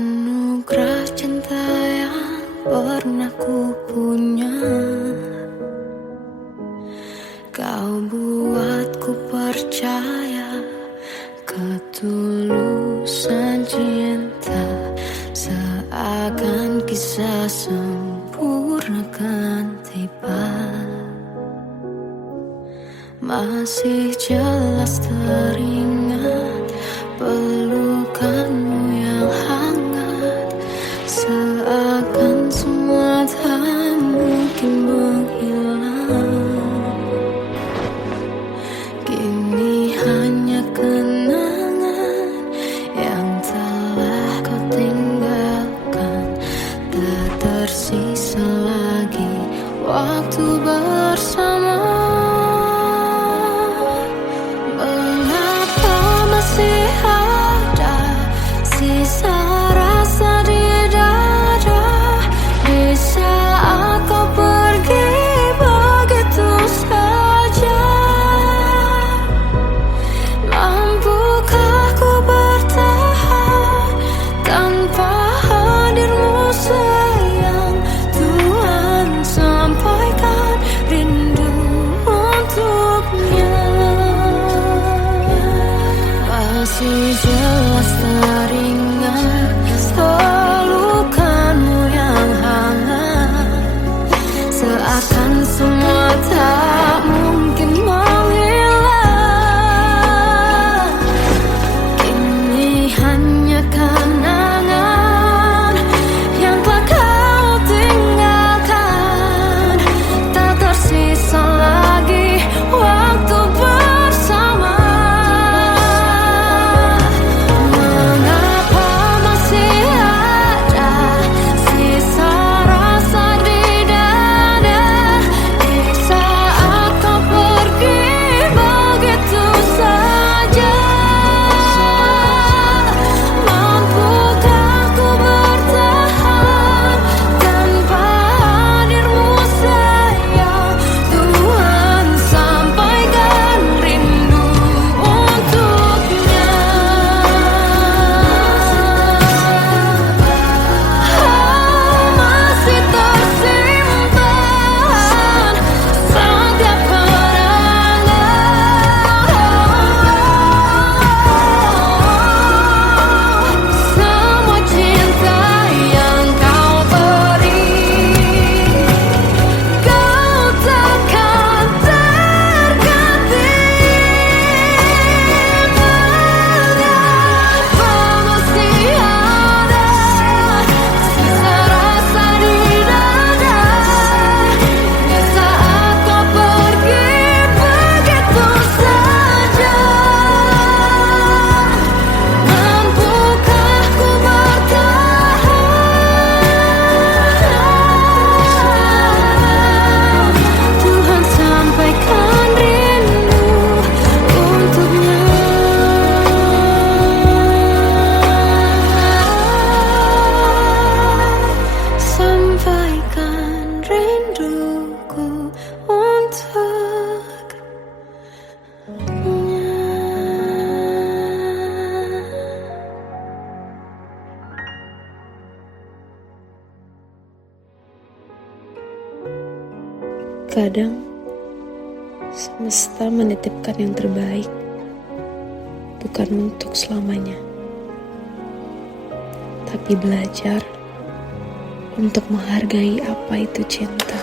anugerah cinta yang pernah ku punya. Kau buatku percaya ketulusan cinta, seakan kisah sempurna kan tiba. Masih jelas teringat pelukanmu yang hangat, seakan semua tak mungkin menghilang. Kini hanya kenangan yang telah kau tinggalkan, tak tersisa lagi waktu bersama. Masih ada sisa rasa di dada di saat kau pergi begitu saja. Mampukah ku bertahan tanpa hadirmu sayang? Tuhan sampaikan rindu untuknya. Masih jelas teringat pelukanmu yang hangat, seakan semua tak mungkin menghilang. Kini hanya kenangan yang telah kau tinggalkan, tak tersisa lagi waktu bersama. Kadang semesta menitipkan yang terbaik, bukan untuk selamanya, tapi belajar untuk menghargai apa itu cinta.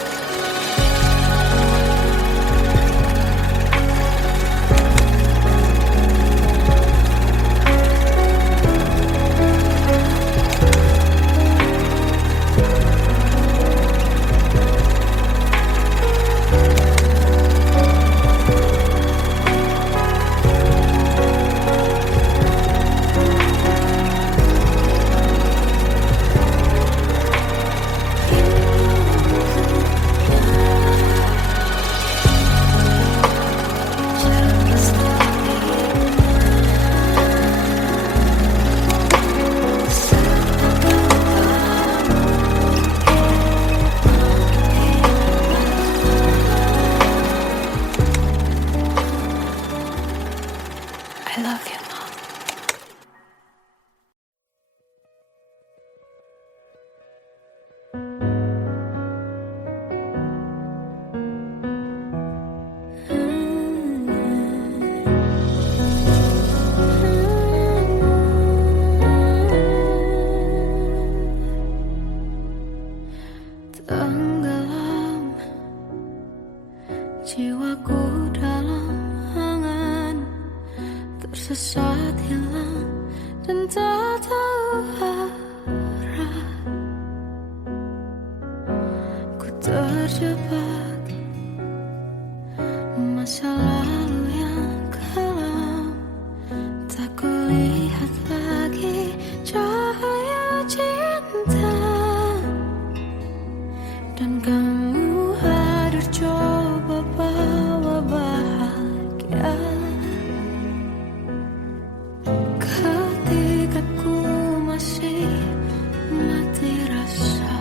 terjebak masa lalu yang kelam. Tak kulihat lagi cahaya cinta, dan kamu hadir coba bawa bahagia. Ketika ku masih mati rasa,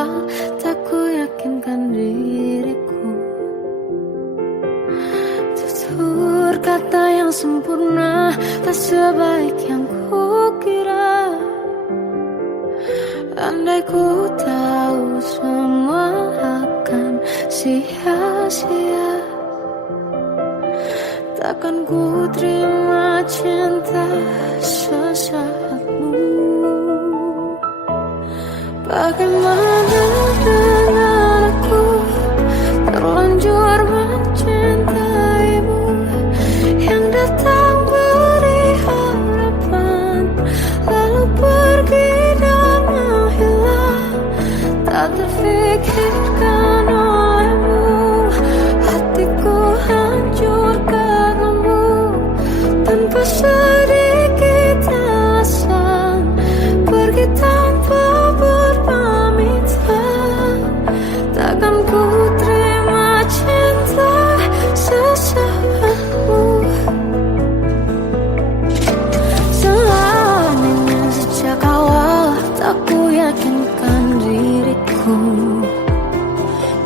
awal tak ku yakinkan diriku. Tutur kata yang sempurna tak sebaik yang ku kira. Andai ku tahu semua akan sia-sia, takkan ku terima cinta sesaatmu. Bagaimana dengan aku terlanjur mencintaimu, yang datang beri harapan lalu pergi dan menghilang, tak terfikirkan olehmu. Hatiku hancur karenamu, tanpa sedikit alasan, pergi tanpa berpamitan. Takkan ku terima cinta sesaatmu. Selamanya sejak awal tak ku yakinkan diriku.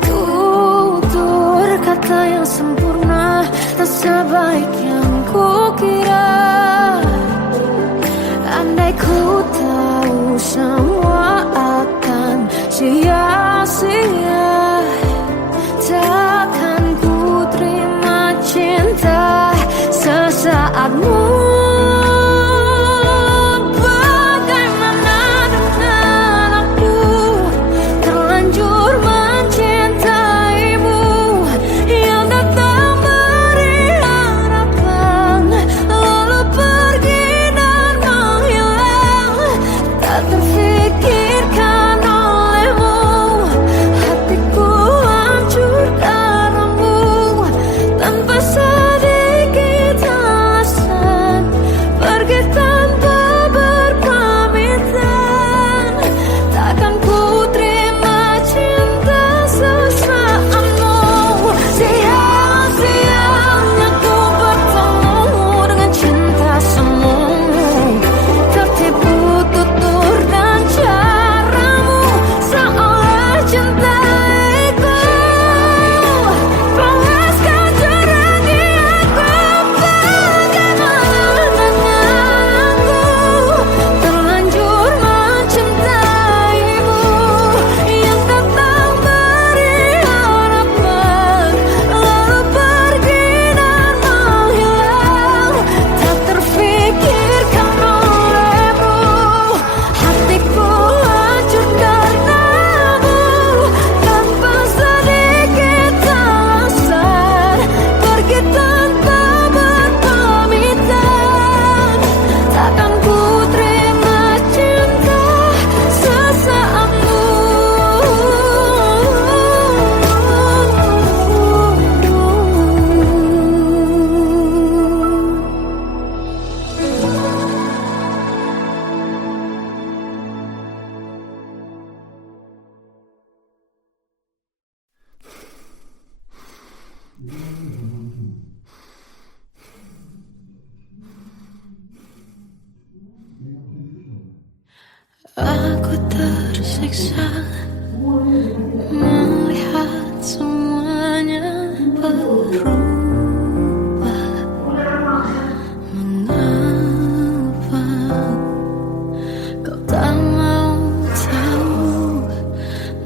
Tutur kata yang sempurna tak sebaik yang ku kira. Andai ku tahu semua akan sia-sia, takkan ku terima cinta sesaatmu. Bagaimana dengan aku terlanjur mencintaimu, yang datang beri harapan lalu pergi dan menghilang, tak terfikirkan olehmu. Hatiku hancur karenamu, tanpa sedikit alasan, pergi tanpa berpamitan. Takkan ku terima cinta sesaatmu. Sia-sianya ku bertemu dengan cinta semu, tertipu tutur dan caramu, seolah cintaiku panaskan cura di aku. Bagaimana dengan aku terlanjur mencintaimu, yang datang beri harapan lalu pergi dan menghilang, tak terfikirkan olehmu. Hatiku hancur karenamu, tanpa sedikit alasan, pergi tanpa berpamitan. Takkan ku terima cinta sesaatmu. Aku tersiksa melihat semuanya berubah. Mengapa kau tak mau tahu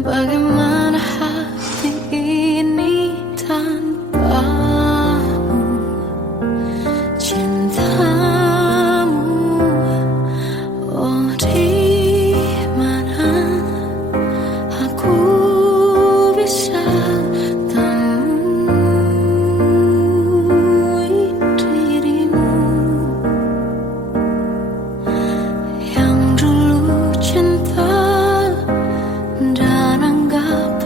bagaimana hati ini tanpamu? Cintamu, oh di mana aku bisa temui dirimu, yang dulu cinta dan anggap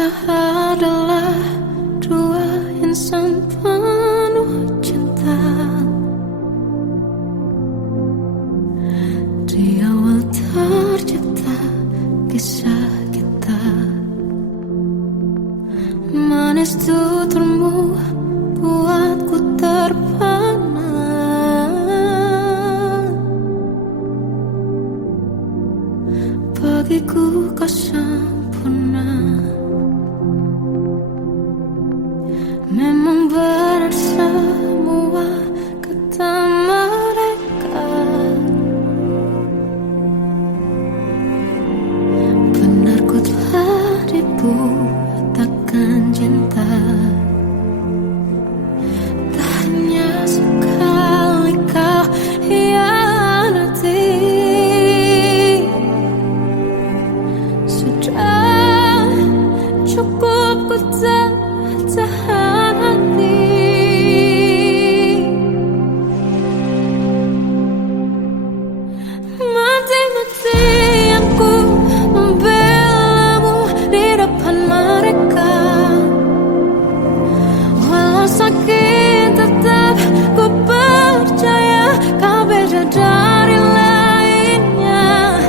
Kita adalah dua insan penuh cinta. Di awal tercipta kisah kita, manis tuturmu buatku terpana. Bagiku kau sempurna. Memang benar semua kata mereka, benar ku telah dibutakan cinta. Tak hanya sekali kau hianati, sudah cukup ku tak tahan hati. Mati-matian ku membelamu di depan mereka. Walau sakit tetap ku percaya kau beda dari lainnya.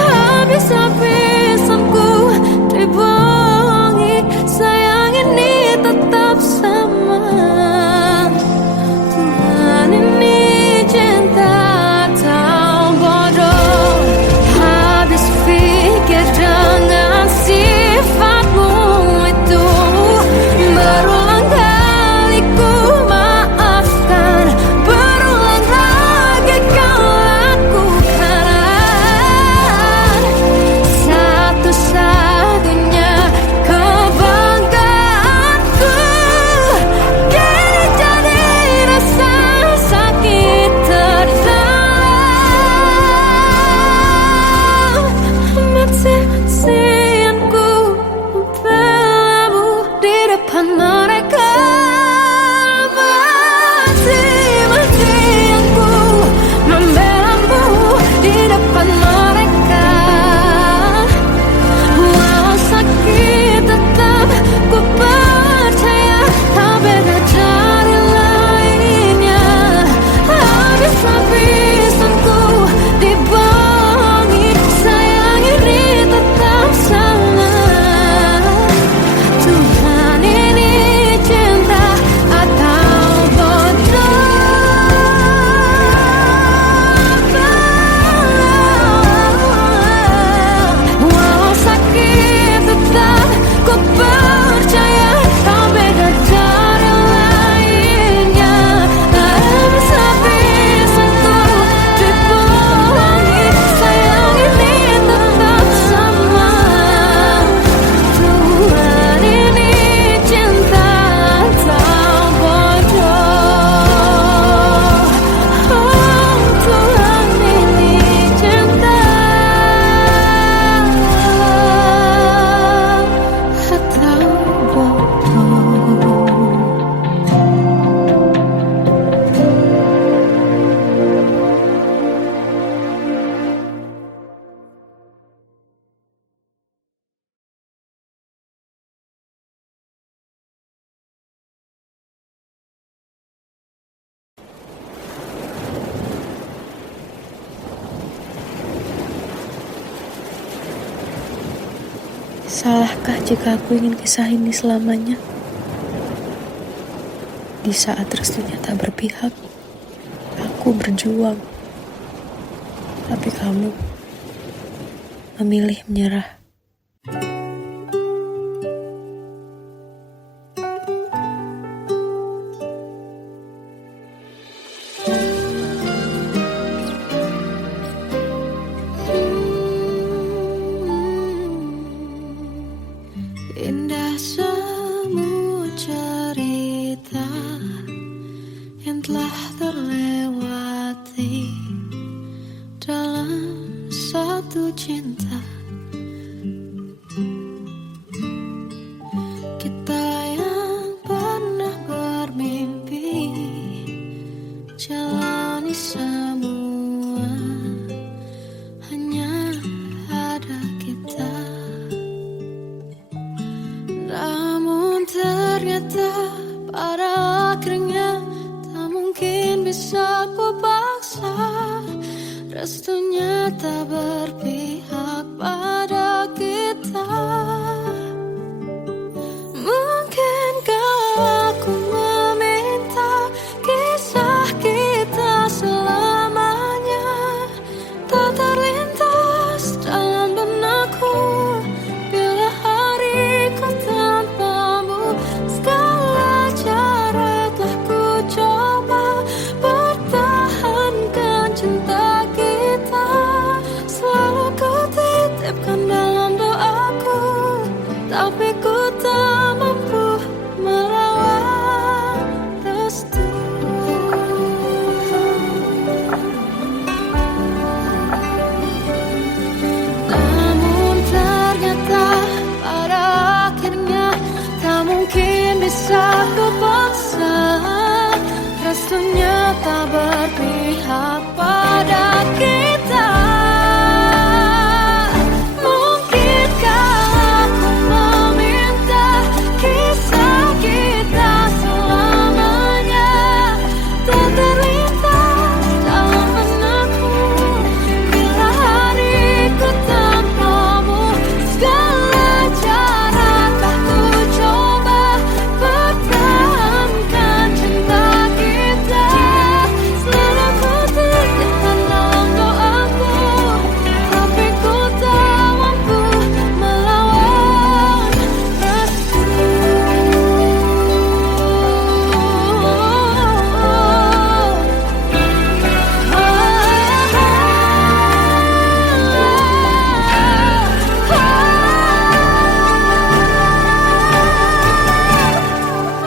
Habis-habisan ku dibohongi, sayang ini tetap sama. Tuhan ini cinta atau bodoh. Habis pikir dengan sifatmu itu. Berulang kali ku maafkan, berulang lagi kau lakukan. Satu-satunya kebanggaanku kini jadi rasa sakit terdalam. Mati-matian ku membelamu di depan mereka. Mati-matian ku membelamu di depan mereka. Walau sakit tetap ku percaya kau beda dari lainnya. Habis-habisan ku dibohongi, sayang ini tetap sama. Tuhan ini cinta atau bodoh. Walau sakit tetap ku percaya kau beda dari lainnya. Habis-habisan ku dibohongi, sayang ini tetap sama. Tuhan ini cinta atau bodoh. Oh, Tuhan ini cinta atau bodoh. Salahkah jika aku ingin kisah ini selamanya? Di saat restunya tak berpihak, aku berjuang. Tapi kamu memilih menyerah. Indah semua cerita yang telah terlewati dalam satu cinta. Kita yang pernah bermimpi jalani semua, hanya ada kita. restunya tak berpihak pada kita. Mungkinkah aku meminta kisah kita selamanya tak terlintas dalam benakku bila hariku tanpamu. Segala cara telah ku coba pertahankan cinta kita. Selalu ku titipkan dalam doaku, tapi ku tak mampu melawan restu. Namun ternyata pada akhirnya tak mungkin bisa ku paksa. Restunya tak berpihak pada kita. Mungkinkah aku meminta kisah kita selamanya tak terlintas dalam benakku bila hariku tanpamu. Segala cara telah ku coba pertahankan cinta kita. Selalu ku titipkan dalam doaku, tapi ku tak mampu melawan restu.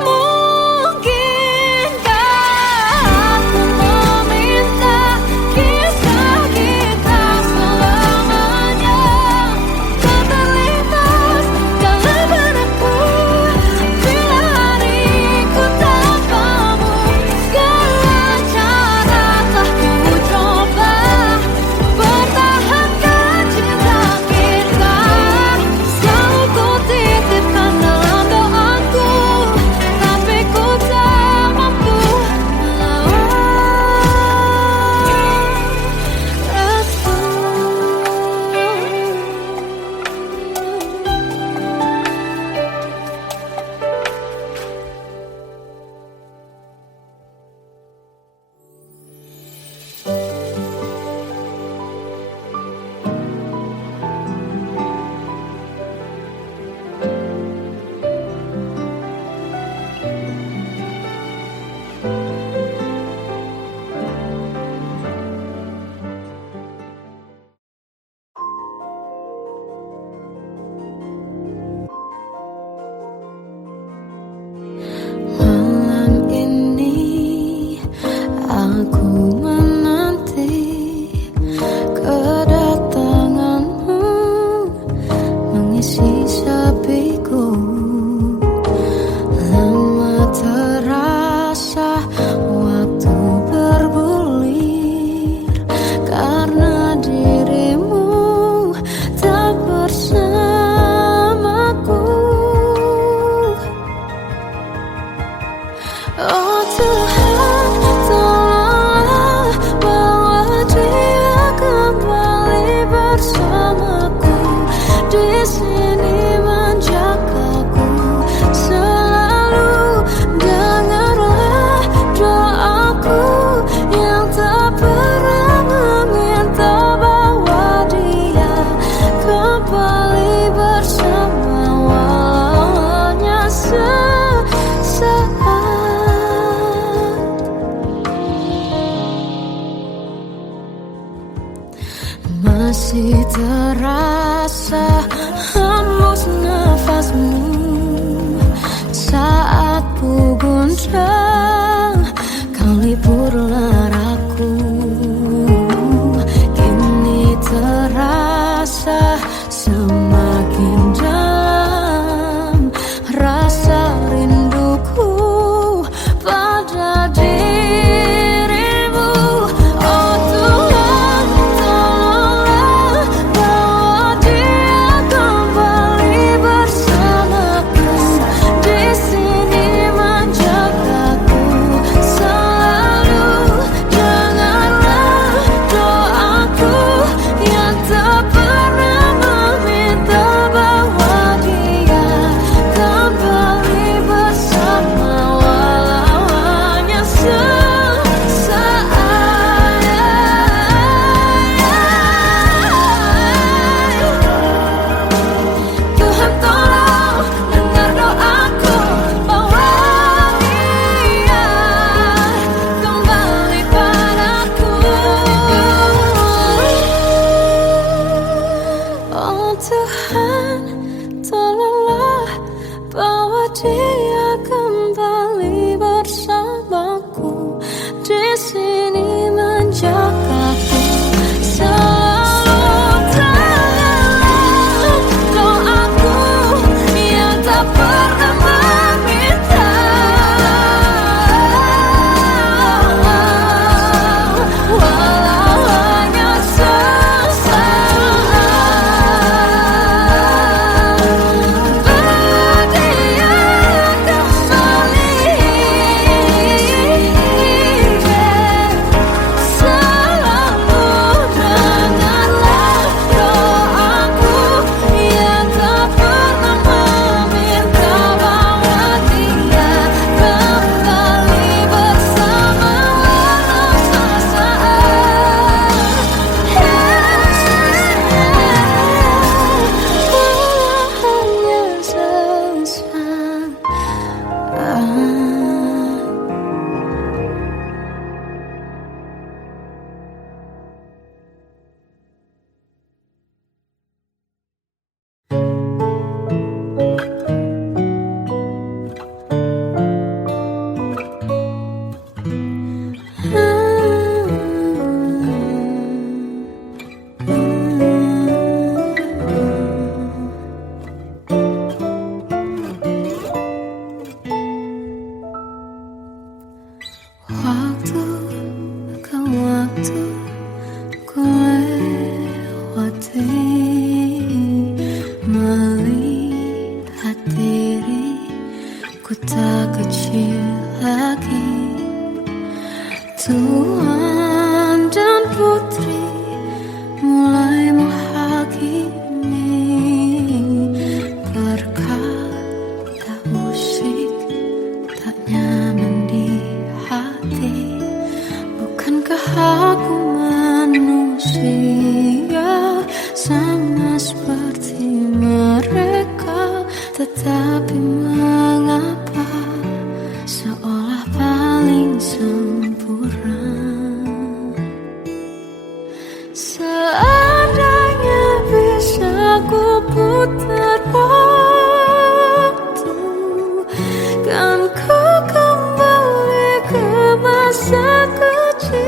Mungkinkah aku meminta kisah kita selamanya tak terlintas dalam benakku bila hariku tanpamu. Segala cara telah ku coba pertahankan cinta kita. Selalu ku titipkan dalam doaku, tapi ku tak mampu melawan restu. Malam ini aku menanti kedatanganmu mengisi sepiku. Lama terasa waktu bergulir karena dirimu tak bersamaku. Oh Tuhan, tolonglah bawa dia kembali bersamaku. Di sini menjagaku selalu. Dengarlah doaku yang tak pernah meminta bawa dia kembali bersama walaunya sesaat. Masih terasa hembus nafasmu saat ku guncang, kau liburlah aku. Kini terasa semakin dalam rasa rinduku pada dirimu. Oh Tuhan, tolonglah bawa dia kembali bersamaku. Di sini menjagaku Tetapi mengapa seolah paling sempurna. Seandainya bisa ku putar waktu, kan ku kembali ke masa kecilku.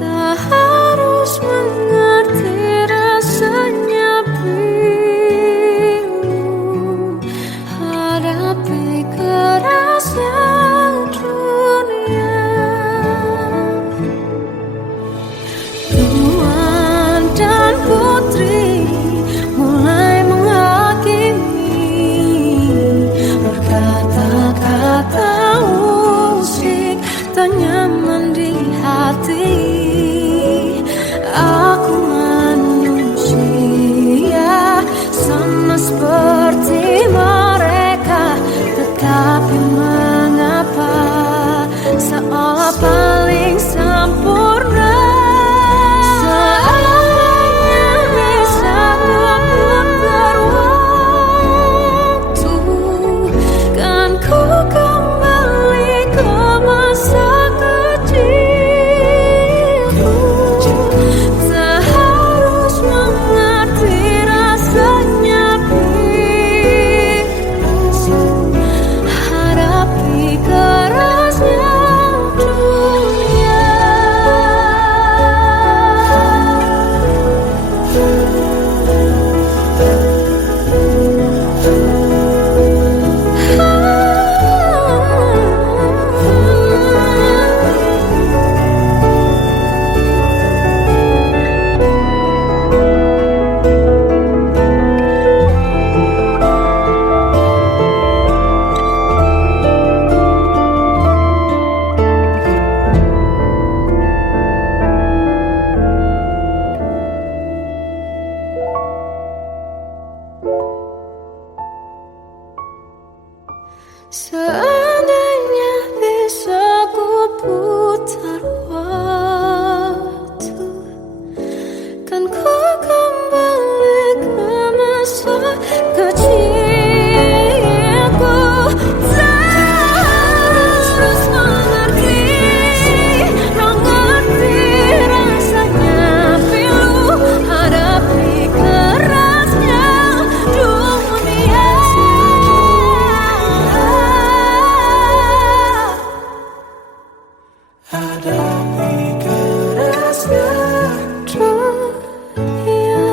Tak harus mengerti rasanya pilu, hadapi kerasnya dunia. Tuan dan putri mulai menghakimi, berkata-kata usik tak nyaman di hati. Aku manusia sama seperti mereka, tetapi mengapa seolah paling sempurna. Seandainya bisa ku putar waktu, kan ku kembali ke masa kecilku. Tak harus mengerti rasanya pilu, hadapi kerasnya dunia. Seandainya bisa ku putar waktu, kan ku kembali ke masa kecilku. Tak harus mengerti rasanya pilu, hadapi kerasnya dunia. Hadapi kerasnya dunia.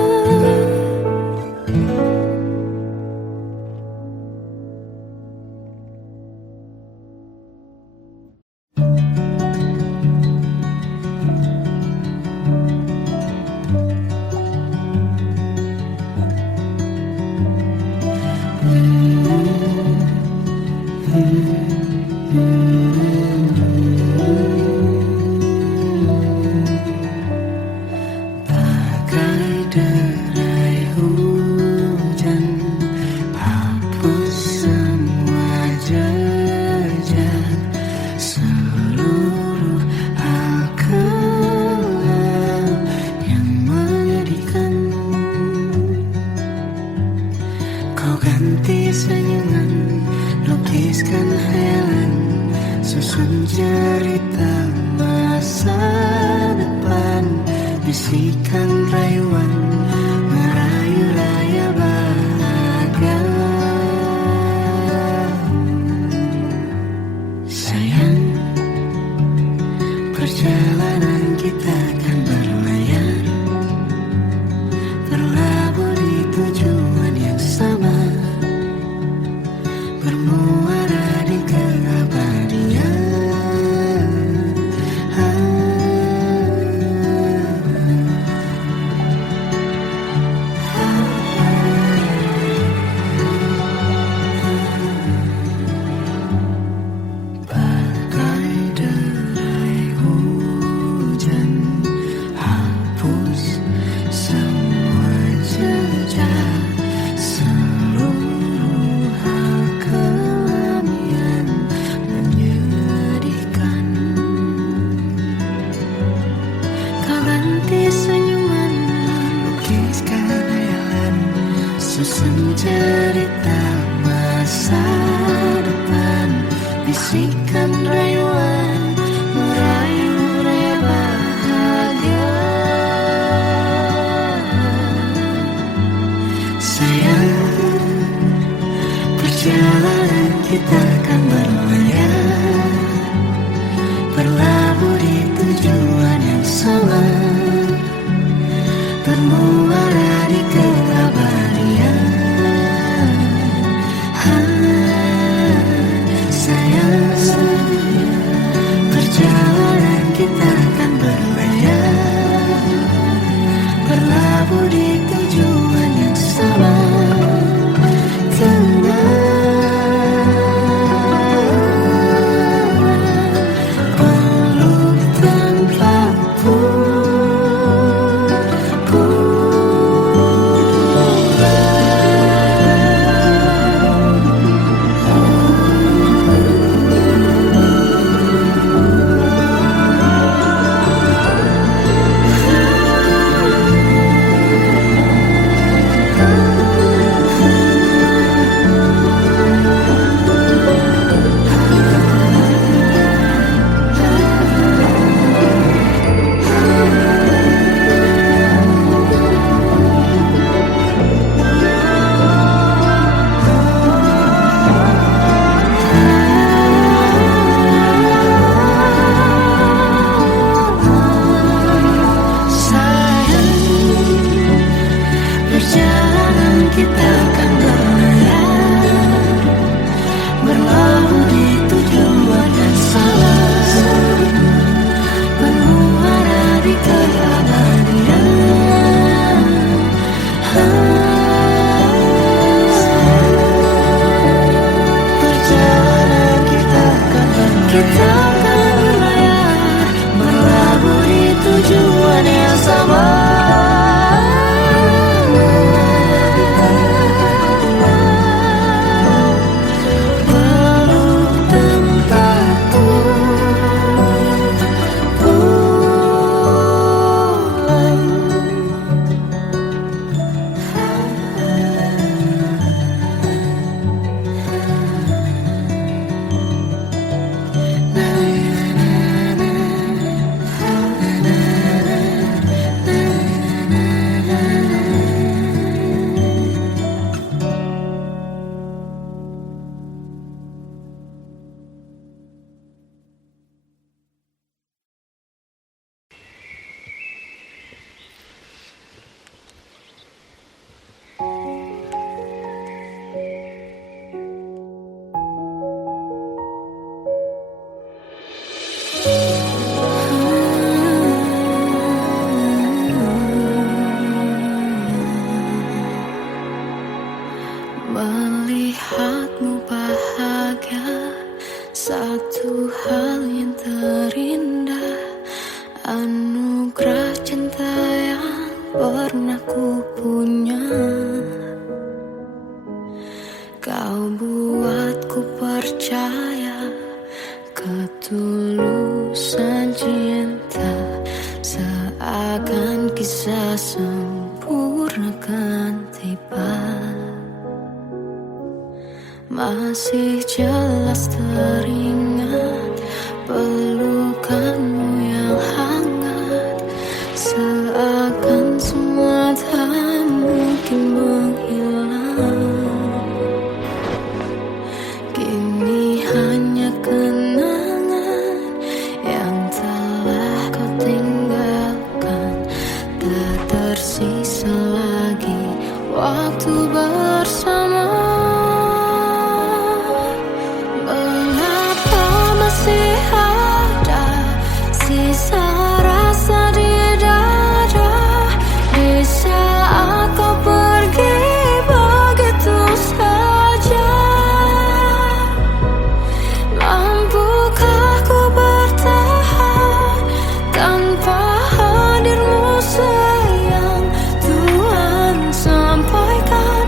Bagai derai hujan, hapus semua jejak seluruh hal yang menyedihkan. Kau ganti senyuman, lukiskan hayalan, susun cerita masa depan. Bisikan rayuan, merayu raya bahagia. Sayang, perjalanan kita kan berlayar, terlabur di tujuan yang sama, bermuara di keabadian. cerita masa depan, bisikan rayuan merayu raya bahagia. Sayang, perjalanan kita akan berlayar, berlabuh di tujuan yang sama, bermuara di keabadian. Sayang, perjalanan kita akan berlayar, berlabuh di tujuan yang sama. Kita akan berlayar, berlabuh di tujuan yang sama, bermuara di keabadian. Perjalanan kita akan berlayar, berlabuh di tujuan yang sama. Melihatmu bahagia, satu hal yang terindah, anugerah cinta yang pernah ku punya. Kau buatku percaya ketulusan cinta, seakan kisah sempurna kan tiba. Masih jelas teringat pelukanmu yang hangat, seakan semua tak mungkin menghilang. Kini hanya kenangan yang telah kau tinggalkan, tak tersisa lagi waktu bersama. Masih ada sisa rasa di dada di saat kau pergi begitu saja. Mampukah ku bertahan tanpa hadirmu sayang? Tuhan sampaikan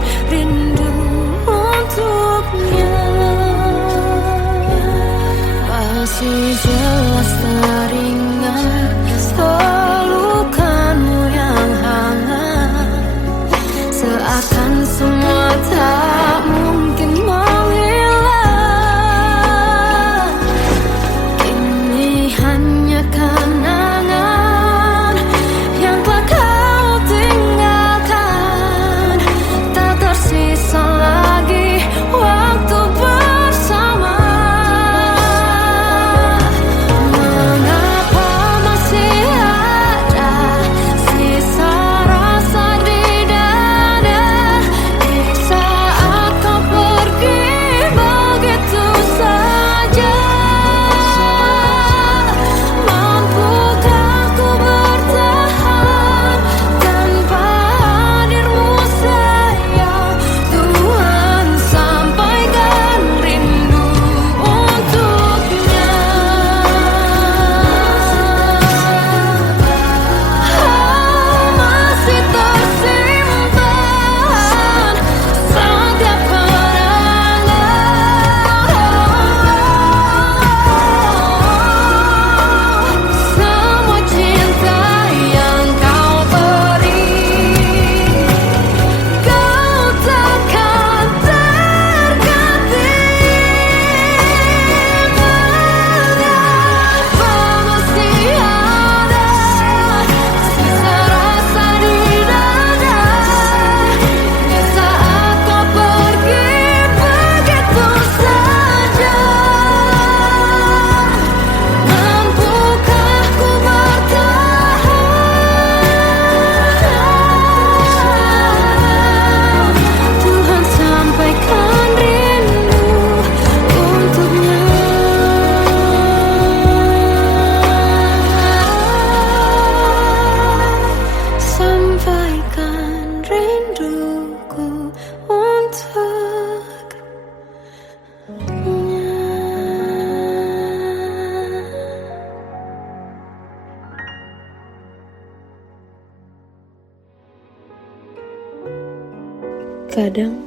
Terkadang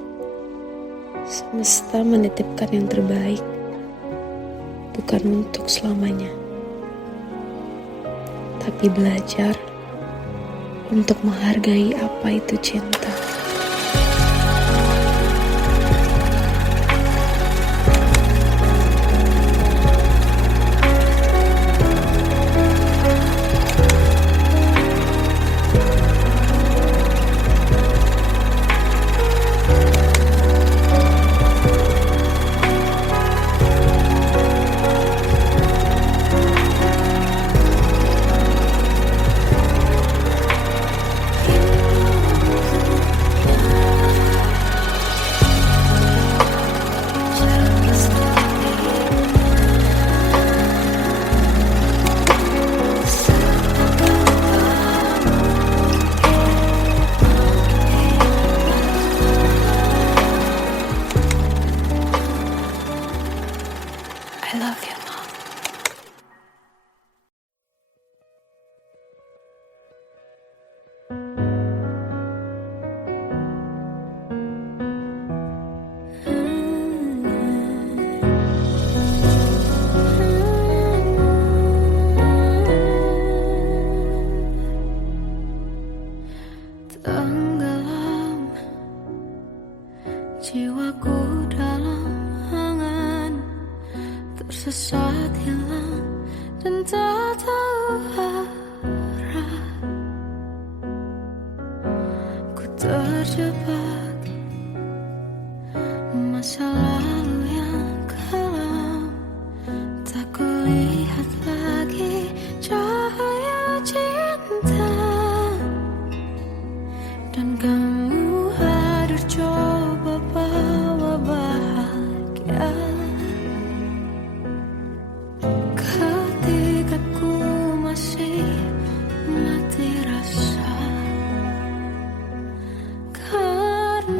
semesta menitipkan yang terbaik, bukan untuk selamanya, tapi belajar untuk menghargai apa itu cinta. I love you, Mom. Tenggelam jiwaku dalam angan, tersesat hilang dan tak tahu arah. Ku terjebak masa lalu yang kelam, tak kulihat lagi cahaya cinta. Dan kamu hadir coba bawa bahagia ketika ku masih mati rasa, karena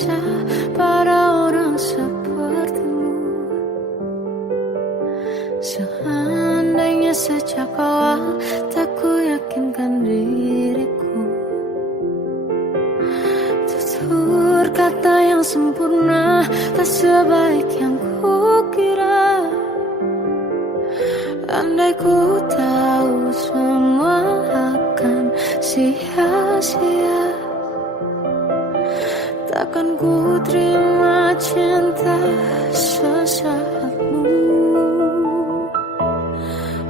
bisa pada orang sepertimu. Seandainya sejak awal tak ku yakinkan diriku, tutur kata yang sempurna tak sebaik yang ku kira. Andai ku tahu semua akan sia-sia, takkan ku terima cinta sesaatmu.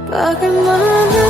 Bagaimana